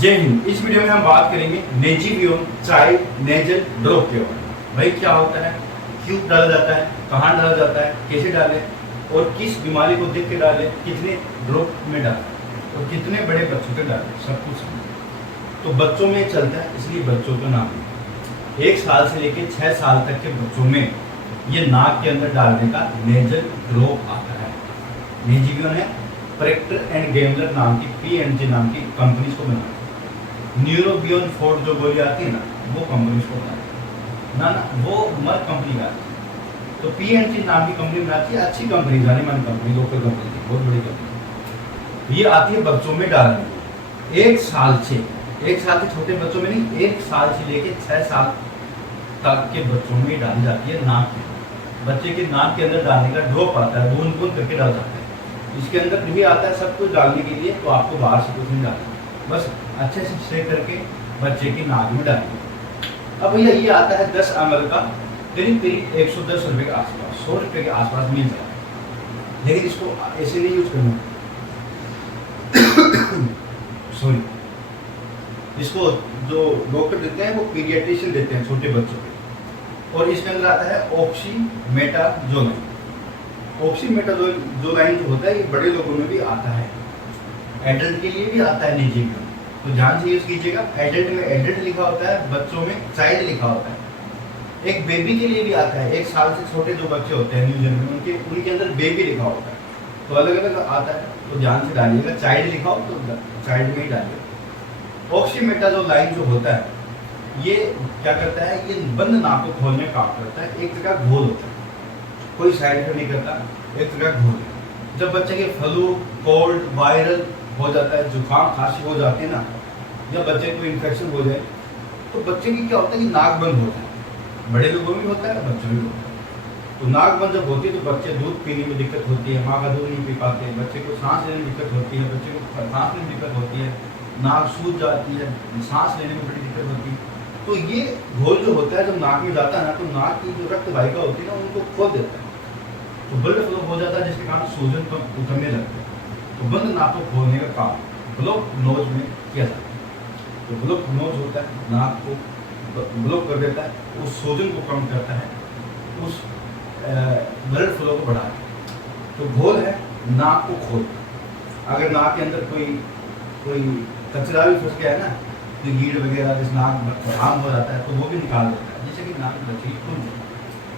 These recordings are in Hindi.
जय हिंद। इस वीडियो में हम बात करेंगे नेजिवियन चाइल्ड नेजल ड्रॉप के बारे में। भाई क्या होता है, क्यों डाला जाता है, कहाँ डाला जाता है, कैसे डालें और किस बीमारी को देख के डालें, कितने ड्रॉप में डालें और कितने बड़े बच्चों के डालें, सब कुछ समझें। तो बच्चों में चलता है, इसलिए बच्चों का नाम है। 1 साल से लेकर 6 साल तक के बच्चों में ये नाक के अंदर डालने का नेजल ड्रॉप आता है। नेजिवियन है प्रैक्टर एंड गैम्बलर नाम की पीएनजी नाम की कंपनीज को बनाती है। न्यूरोबियन फोर्ड जो गोली आती है ना, वो कंपनीज को बनाती है ना, वो मर्क कंपनी का आती है। तो पीएनजी नाम की कंपनी बनाती है, अच्छी कंपनी, जानी मानी कंपनी, लोकल कंपनी थी, बहुत बड़ी कंपनी। ये आती है बच्चों में डालने की 1 साल से छोटे बच्चों में नहीं, 1 साल से लेके 6 साल तक के बच्चों में डाली जाती है। नाक के बच्चे के नाक के अंदर डालने का ड्रॉप आता है, बूंद बूंद करके डाल जाता है। इसके अंदर भी आता है सब कुछ डालने के लिए, तो आपको बाहर से कुछ नहीं डालना, बस अच्छे से स्प्रे करके बच्चे की नाक में डालिए। अब भैया ये आता है 10 ml का, करीब 110 रुपये के आसपास, 100 रुपये के आसपास मिल जाता है। लेकिन इसको ऐसे नहीं यूज करना सॉरी, इसको जो डॉक्टर देते हैं वो पीडियाट्रिशियन देते हैं छोटे बच्चों के। और इसके अंदर आता है ऑक्सीमेटाजोलाइन। ऑक्सीमेटाजोलाइन जो होता है ये बड़े लोगों में भी आता है, एडल्ट के लिए भी आता है नेजिवियन, तो ध्यान से यूज कीजिएगा। एडल्ट में एडल्ट लिखा होता है, बच्चों में चाइल्ड लिखा होता है। एक बेबी के लिए भी आता है, 1 साल से छोटे जो बच्चे होते हैं न्यू जन्मे, उनके अंदर बेबी लिखा होता है, तो अलग अलग आता है, तो ध्यान से डालिएगा। चाइल्ड लिखा हो तो चाइल्ड में ही डालिएगा। ऑक्सीमेटाजोलाइन जो होता है ये क्या करता है, ये बंद नाक को खोलने का काम करता है। एक तरह का घोल होता है, कोई साइड इफेक्ट नहीं करता, एक तरह का घोल है। जब बच्चे के फ्लू, कोल्ड, वायरल हो जाता है, जुकाम खांसी हो जाती है ना, या बच्चे को इन्फेक्शन हो जाए, तो बच्चे की क्या होता है कि नाक बंद होता है। बड़े लोगों में भी होता है, बच्चों में भी होता है। तो नाक बंद जब होती है तो बच्चे दूध पीने में दिक्कत होती है, माँ का दूध नहीं पी पाते, बच्चे को सांस लेने में दिक्कत होती है, बच्चे को सांस लेने में दिक्कत होती है, नाक सूज जाती है, सांस लेने में बड़ी दिक्कत होती है। तो ये घोल जो होता है जब नाक में जाता है ना, तो नाक की जो रक्त वाहिका होती है ना, उनको खोल देता है, तो ब्लड फ्लो हो जाता है, जिसके कारण सूजन कम उतरने लगता है। तो बंद नाक को खोलने का काम ब्लॉक नोज में किया जाता है। तो ब्लॉक नोज होता है, नाक को ब्लॉक कर देता है, उस सूजन को कम करता है, उस ब्लड फ्लो को बढ़ाता है। तो घोल है नाक को खोलता। अगर नाक के अंदर कोई कचरा भी फंस गया है ना, तो लीड वगैरह, जिस नाक आम हो जाता है, तो वो भी निकाल देता है, जिससे कि नाक बच्चे की खुल जाए।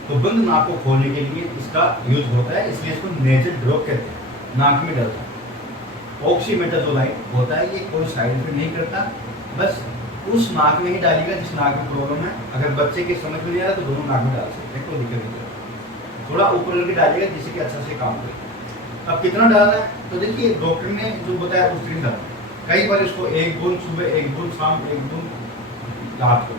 तो बंद नाक को खोलने के लिए इसका यूज होता है, इसलिए इसको नेजल ड्रॉप कहते हैं, नाक में डलता है। ऑक्सीमेटाजोलाइन होता है, ये कोई साइड इफेक्ट नहीं करता, बस उस नाक में ही डालिएगा जिस नाक में प्रॉब्लम है। अगर बच्चे के समझ में नहीं आ रहा तो दोनों नाक में डाल सकते हैं, कोई दिक्कत नहीं है। थोड़ा ऊपर करके डालिएगा जिससे कि अच्छा से काम करे। अब कितना डालना है, तो देखिए डॉक्टर ने जो बताया उस दिन डालना। कई बार इसको 1 बूंद सुबह, 1 बूंद शाम, 1 बूंद रात को,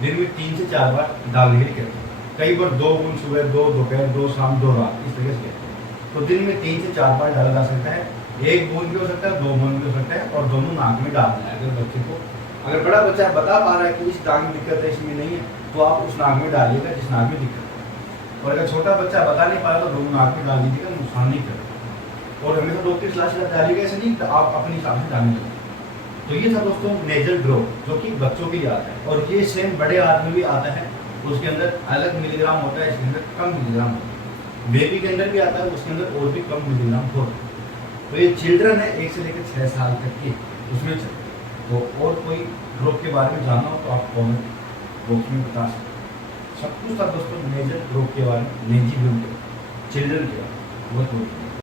दिन में 3 से 4 बार डालने के लिए कहते हैं। कई बार 2 बूंद सुबह, 2 दोपहर, 2 शाम, 2 रात, इस तरीके से कहते हैं। तो दिन में 3 से 4 बार डाला जा सकता है। 1 बूंद भी हो सकता है, 2 बूंद भी हो सकता है, और दोनों नाक में डालना है। अगर बच्चे को, अगर बड़ा बच्चा बता पा रहा है कि इस नाक में दिक्कत है, इसमें नहीं है, तो आप उस नाक में डालिएगा जिस नाक में दिक्कत है। और अगर छोटा बच्चा बता नहीं पा रहा तो दोनों नाक में डाल दीजिएगा, नुकसान नहीं करेगा। और हमेशा डॉक्टर की सलाह से डालिएगा, ऐसे नहीं आप अपने हिसाब से डालने लगेंगे। तो ये था दोस्तों नेजल ड्रॉप, जो कि बच्चों के लिए आता है। और ये सेम बड़े आदमी भी आता है, उसके अंदर अलग मिलीग्राम होता है, इसके अंदर कम मिलीग्राम होता है। बेबी के अंदर भी आता है, उसके अंदर और भी कम मिलीग्राम होता है। तो ये चिल्ड्रन है 1 से लेकर 6 साल तक के, उसमें चलते। तो और कोई ड्रॉप के बारे में जानना हो तो आप कमेंट बॉक्स में बता सकते हैं। सब कुछ था दोस्तों नेजल ड्रॉप के बारे में, नेजिवियन के, चिल्ड्रन के बारे में, बहुत